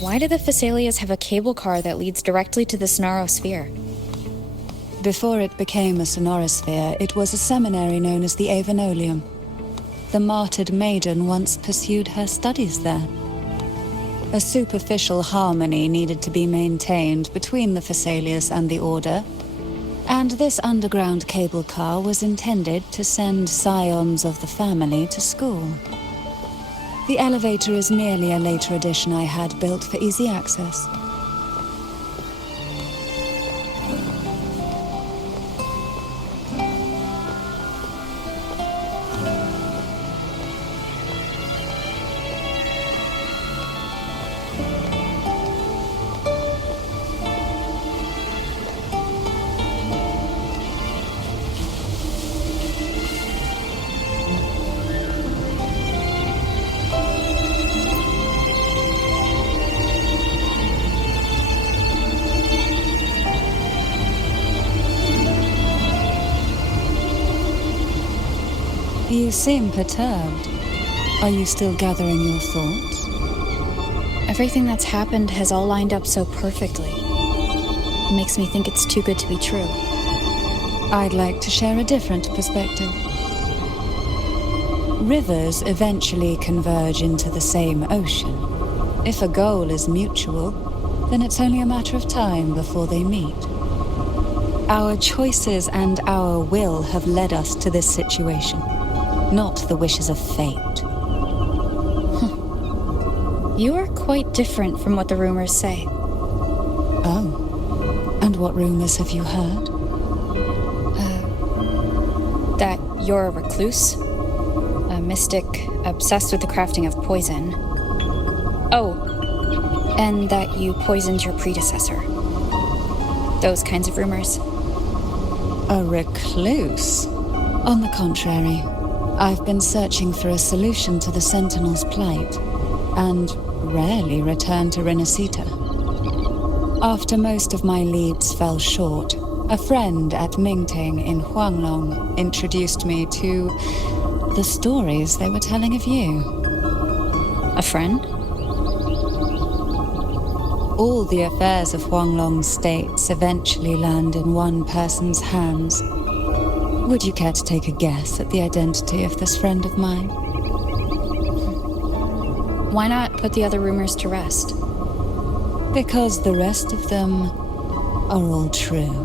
Why do the Phasalias have a cable car that leads directly to the Sonarosphere? Before it became a Sonorosphere, it was a seminary known as the Avenolium. The martyred maiden once pursued her studies there. A superficial harmony needed to be maintained between the Phasalias and the Order, and this underground cable car was intended to send scions of the family to school. The elevator is merely a later addition I had built for easy access. You seem perturbed. Are you still gathering your thoughts? Everything that's happened has all lined up so perfectly. It makes me think it's too good to be true. I'd like to share a different perspective. Rivers eventually converge into the same ocean. If a goal is mutual, then it's only a matter of time before they meet. Our choices and our will have led us to this situation, not the wishes of fate. You are quite different from what the rumors say. Oh, and what rumors have you heard? That you're a recluse, a mystic obsessed with the crafting of poison. Oh, and that you poisoned your predecessor. Those kinds of rumors. A recluse? On the contrary, I've been searching for a solution to the Sentinel's plight, and rarely return to Renacita. After most of my leads fell short, a friend at Mingting in Huanglong introduced me to the stories they were telling of you. A friend? All the affairs of Huanglong states eventually land in one person's hands. Would you care to take a guess at the identity of this friend of mine? Why not put the other rumors to rest? Because the rest of them are all true.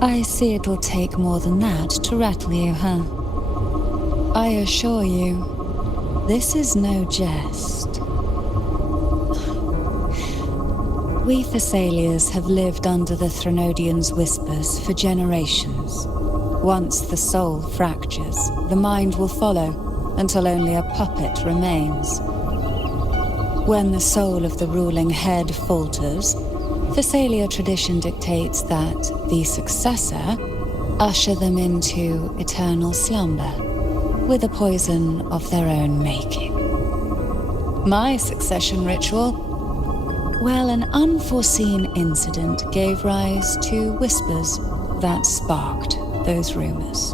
I see it'll take more than that to rattle you, huh? I assure you, this is no jest. We Thessalians have lived under the Threnodians' whispers for generations. Once the soul fractures, the mind will follow, until only a puppet remains. When the soul of the ruling head falters, Thessalia tradition dictates that the successor usher them into eternal slumber, with a poison of their own making. My succession ritual? Well, an unforeseen incident gave rise to whispers that sparked those rumors.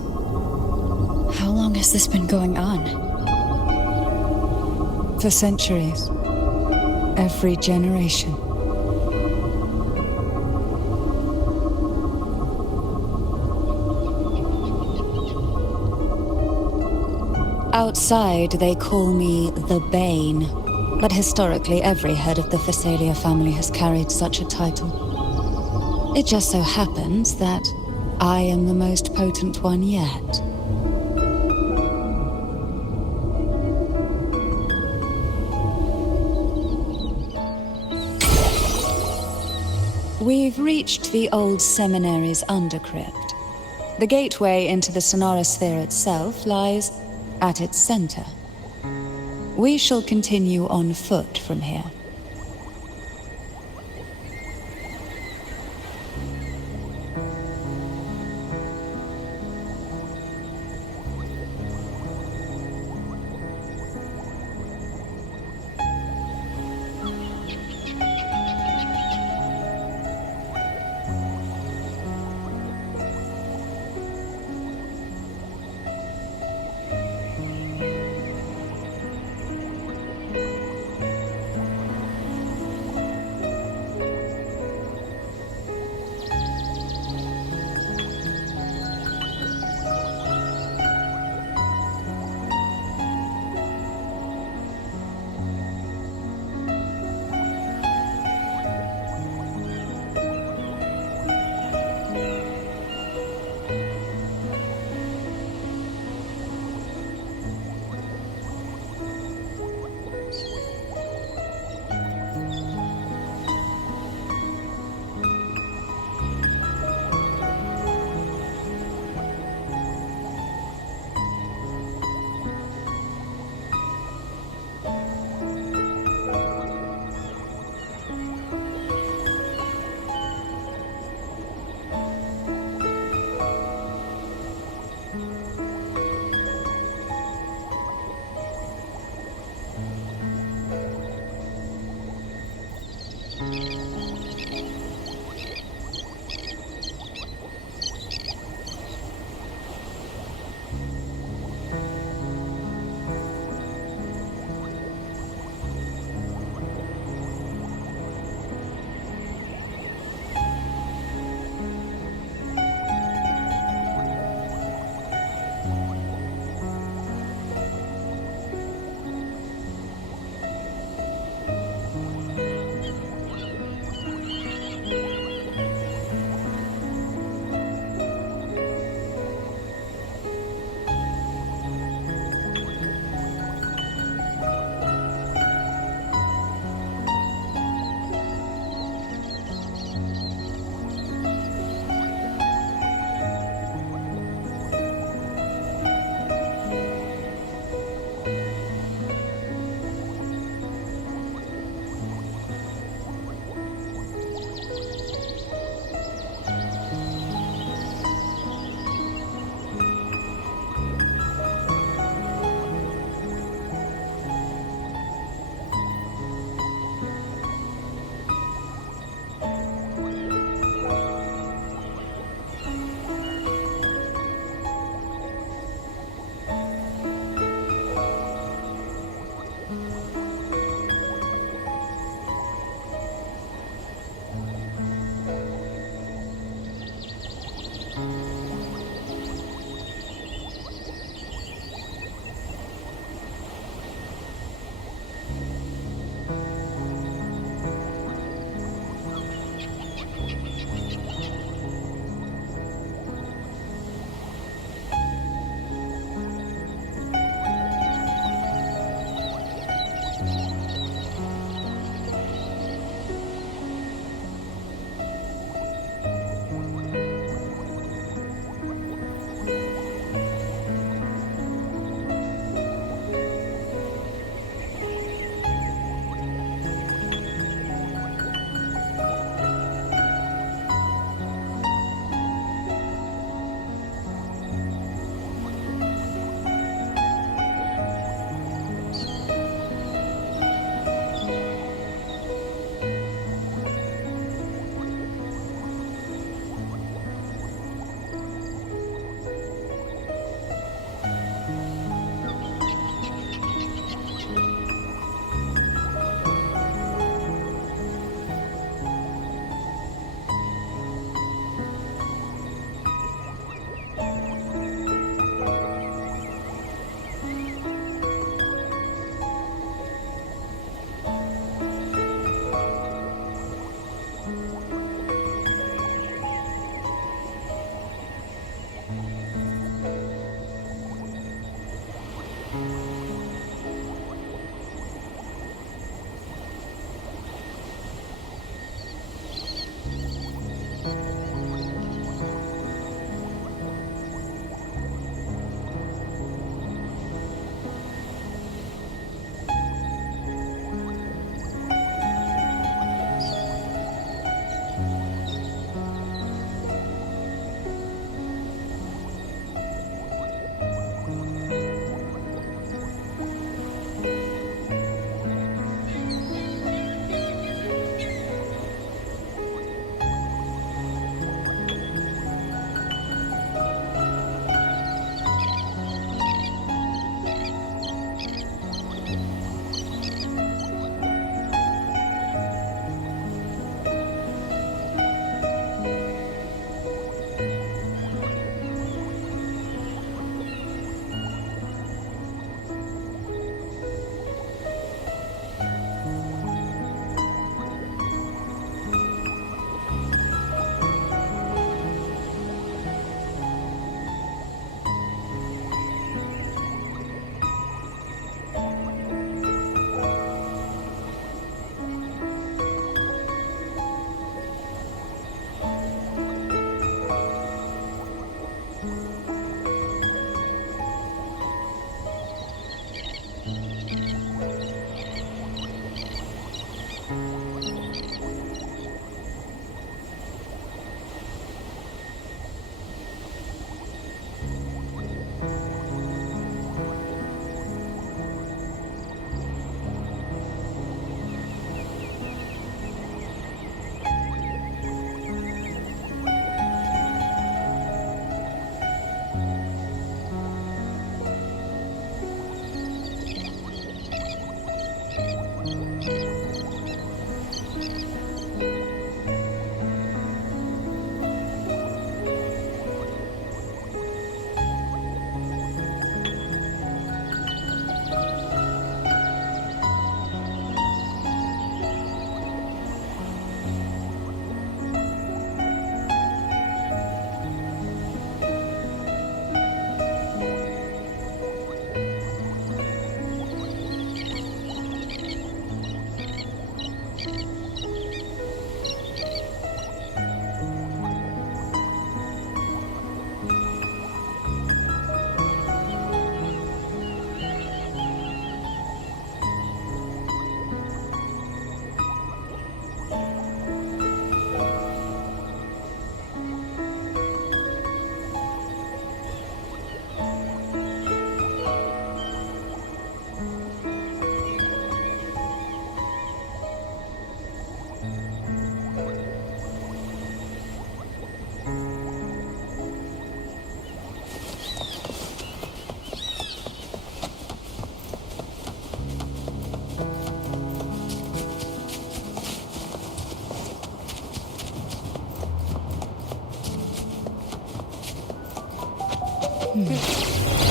How long has this been going on? For centuries. Every generation. Outside, they call me the Bane, but historically every head of the Thessalia family has carried such a title. It just so happens that I am the most potent one yet. We've reached the old seminary's undercrypt. The gateway into the Sonorosphere itself lies at its center. We shall continue on foot from here.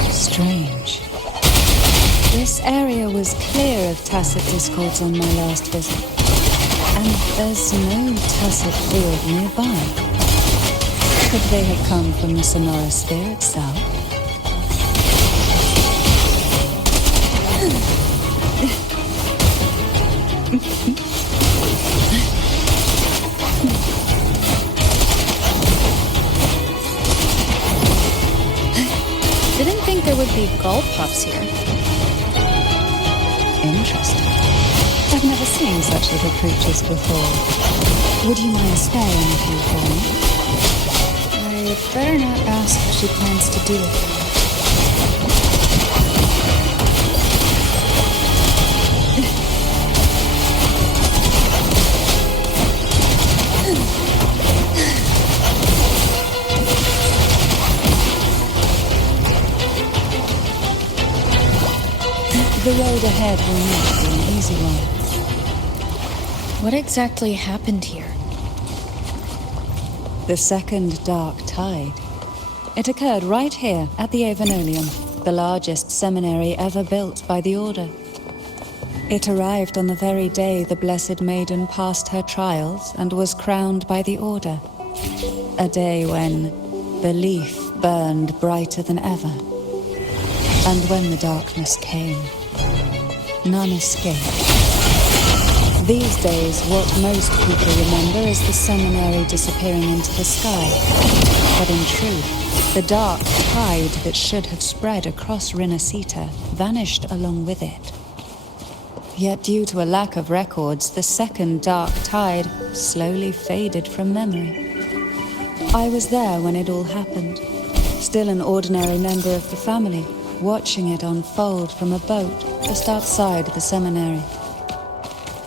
Strange. This area was clear of Tacet discords on my last visit. And there's no Tacet field nearby. Could they have come from the Sonora Sphere itself? Didn't think there would be gull pups here. Interesting. I've never seen such little creatures before. Would you mind sparing a few for me? I'd better not ask what she plans to do with them. The road ahead will not be an easy one. What exactly happened here? The second dark tide. It occurred right here at the Avenolium, the largest seminary ever built by the Order. It arrived on the very day the Blessed Maiden passed her trials and was crowned by the Order. A day when belief burned brighter than ever. And when the darkness came, none escaped. These days, what most people remember is the seminary disappearing into the sky. But in truth, the dark tide that should have spread across Rinascita vanished along with it. Yet due to a lack of records, the second dark tide slowly faded from memory. I was there when it all happened, still an ordinary member of the family, watching it unfold from a boat just outside the seminary.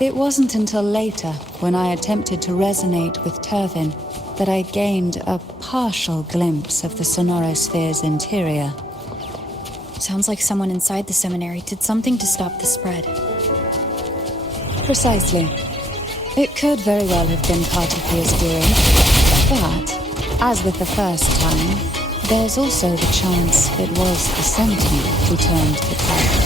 It wasn't until later, when I attempted to resonate with Turvin, that I gained a partial glimpse of the Sonorosphere's interior. Sounds like someone inside the seminary did something to stop the spread. Precisely. It could very well have been Cartophia's doing, but, as with the first time, there's also the chance it was the Sentinel who turned the tide.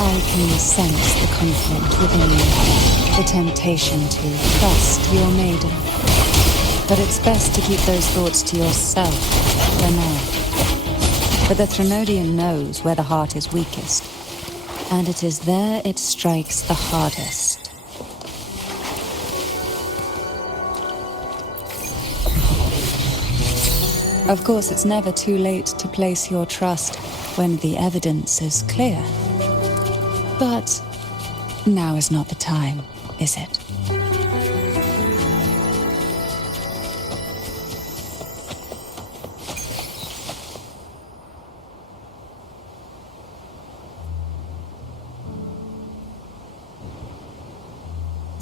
I can sense the conflict within you, the temptation to trust your maiden. But it's best to keep those thoughts to yourself for now. For the Threnodian knows where the heart is weakest, and it is there it strikes the hardest. Of course, it's never too late to place your trust when the evidence is clear. But now is not the time, is it?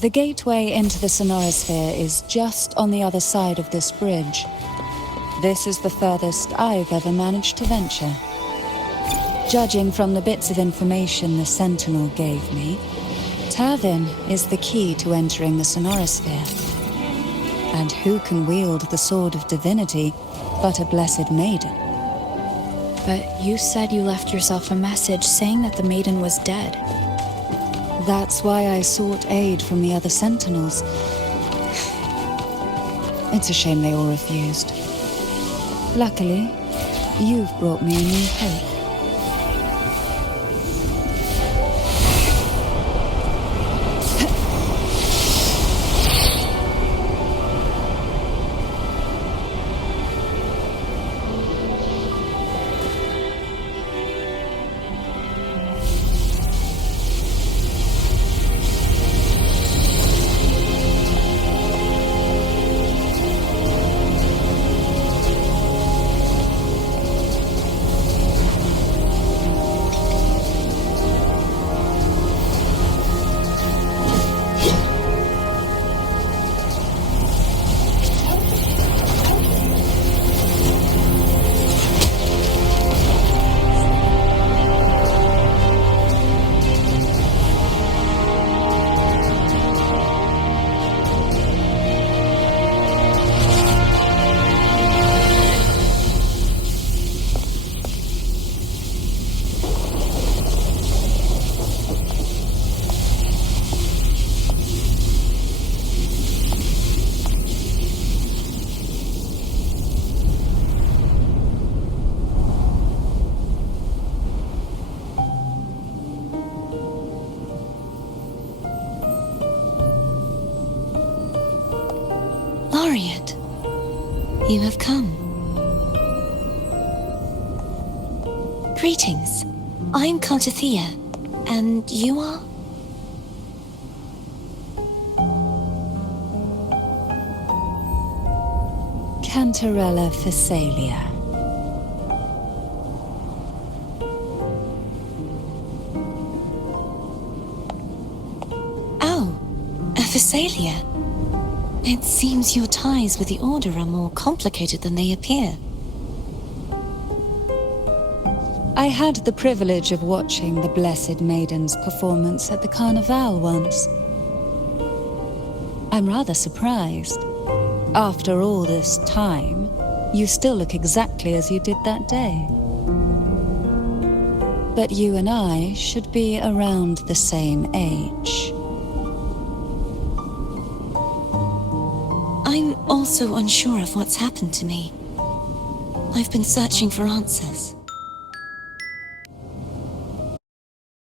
The gateway into the Sonorosphere is just on the other side of this bridge. This is the furthest I've ever managed to venture. Judging from the bits of information the Sentinel gave me, Turvin is the key to entering the Sonorosphere. And who can wield the Sword of Divinity but a Blessed Maiden? But you said you left yourself a message saying that the maiden was dead. That's why I sought aid from the other Sentinels. It's a shame they all refused. Luckily, you've brought me a new hope. Laureate, you have come. Greetings. I'm Cartothea, and you are? Cantarella Physalia. Oh, a Physalia. It seems your ties with the Order are more complicated than they appear. I had the privilege of watching the Blessed Maiden's performance at the Carnival once. I'm rather surprised. After all this time, you still look exactly as you did that day. But you and I should be around the same age. I'm also unsure of what's happened to me. I've been searching for answers.